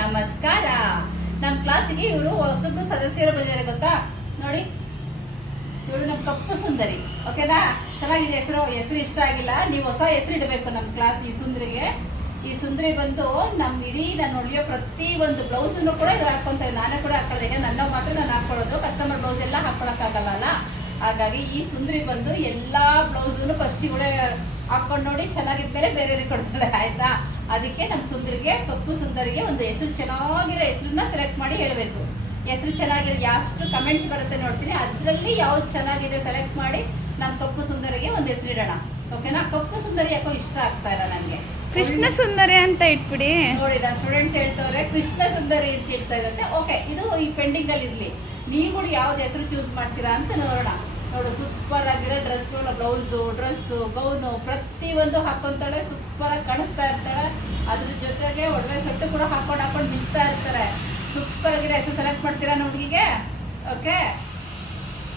ನಮಸ್ಕಾರ. ನಮ್ಮ ಕ್ಲಾಸಿಗೆ ಇವರು ಹೊಸಬ್ರು ಸದಸ್ಯರು ಬಂದಿದ್ದಾರೆ ಗೊತ್ತಾ? ನೋಡಿ. ಇವಳು ನಮ್ಮ ಕಪ್ಪು ಸುಂದರಿ. ಓಕೆನಾ? ಚೆನ್ನಾಗಿದೆ ಹೆಸರು. ಹೆಸರು ಇಷ್ಟ ಆಗಿಲ್ಲ. ನೀವು ಹೊಸ ಹೆಸರು ಇಡಬೇಕು ನಮ್ಮ ಕ್ಲಾಸ್ ಈ ಸುಂದರಿಗೆ. ಈ ಸುಂದರಿ ಬಂದು ನಮ್ಮ ಇಡೀ ನಾನು ಹೊಲಿಯೋ ಪ್ರತಿ ಒಂದು ಬ್ಲೌಸನ್ನು ಕೂಡ ಇವ್ರು ಹಾಕ್ಕೊಂತಾರೆ. ನಾನೇ ಕೂಡ ಹಾಕೊಳ್ಳೋದು ನನ್ನ ಮಾತ್ರ ನಾನು ಹಾಕೊಳ್ಳೋದು ಕಸ್ಟಮರ್ ಬ್ಲೌಸ್ ಎಲ್ಲ ಅಲ್ಲ ಹಾಗಾಗಿ ಈ ಸುಂದರಿ ಬಂದು ಎಲ್ಲಾ ಬ್ಲೌಸನ್ನು ಫಸ್ಟ್ ಇವಳೆ ಹಾಕೊಂಡು ನೋಡಿ ಚೆನ್ನಾಗಿದ್ಮೇಲೆ ಬೇರೆಯವ್ರಿಗೆ ಕೊಡ್ತಾಳೆ ಆಯ್ತಾ? ಅದಕ್ಕೆ ನಮ್ಮ ಸುಂದರಿಗೆ ಕಪ್ಪು ಸುಂದರಿಗೆ ಒಂದು ಹೆಸರು ಚೆನ್ನಾಗಿರೋ ಹೆಸರನ್ನ ಸೆಲೆಕ್ಟ್ ಮಾಡಿ ಹೇಳಬೇಕು. ಹೆಸರು ಚೆನ್ನಾಗಿದೆ ಎಷ್ಟು ಕಮೆಂಟ್ಸ್ ಬರುತ್ತೆ ನೋಡ್ತೀನಿ. ಅದರಲ್ಲಿ ಯಾವ್ದು ಚೆನ್ನಾಗಿದೆ ಸೆಲೆಕ್ಟ್ ಮಾಡಿ ನಮ್ಮ ಕಪ್ಪು ಸುಂದರಿಗೆ ಒಂದು ಹೆಸರಿಡೋಣ ಓಕೆನಾ ಕಪ್ಪು ಸುಂದರಿ ಯಾಕೋ ಇಷ್ಟ ಆಗ್ತಾ ಇಲ್ಲ ನನಗೆ. ಕೃಷ್ಣ ಸುಂದರಿ ಅಂತ ಇಟ್ಬಿಡಿ. ನೋಡಿ ನಾ ಸ್ಟೂಡೆಂಟ್ಸ್ ಹೇಳ್ತವ್ರೆ ಕೃಷ್ಣ ಸುಂದರಿ ಅಂತ ಇಡ್ತಾ ಇರುತ್ತೆ ಓಕೆ ಇದು ಈ ಪೆಂಡಿಂಗ್ ಅಲ್ಲಿ ಇರ್ಲಿ. ನೀವು ಕೂಡ ಯಾವ್ದು ಹೆಸರು ಚೂಸ್ ಮಾಡ್ತೀರಾ ಅಂತ ನೋಡೋಣ. ನೋಡು ಸೂಪರ್ ಆಗಿರೋ ಡ್ರೆಸ್ ಬ್ಲೌಸು ಡ್ರೆಸ್ಸು ಗೌನು ಪ್ರತಿಯೊಂದು ಹಾಕೊಂತಾಳೆ ಸೂಪರ್ ಆಗಿ ಕಾಣಿಸ್ತಾ ಇರ್ತಾಳೆ. ಅದ್ರ ಜೊತೆಗೆ ಒಡವೆ ಸೊಟ್ಟು ಕೂಡ ಹಾಕೊಂಡು ಹಾಕೊಂಡು ಬಿಡ್ತಾ ಇರ್ತಾರೆ. ಸೂಪರ್ ಆಗಿರೋ ಹೆಸರು ಸೆಲೆಕ್ಟ್ ಮಾಡ್ತೀರಾ ನೋಡಿಗೆ ಓಕೆ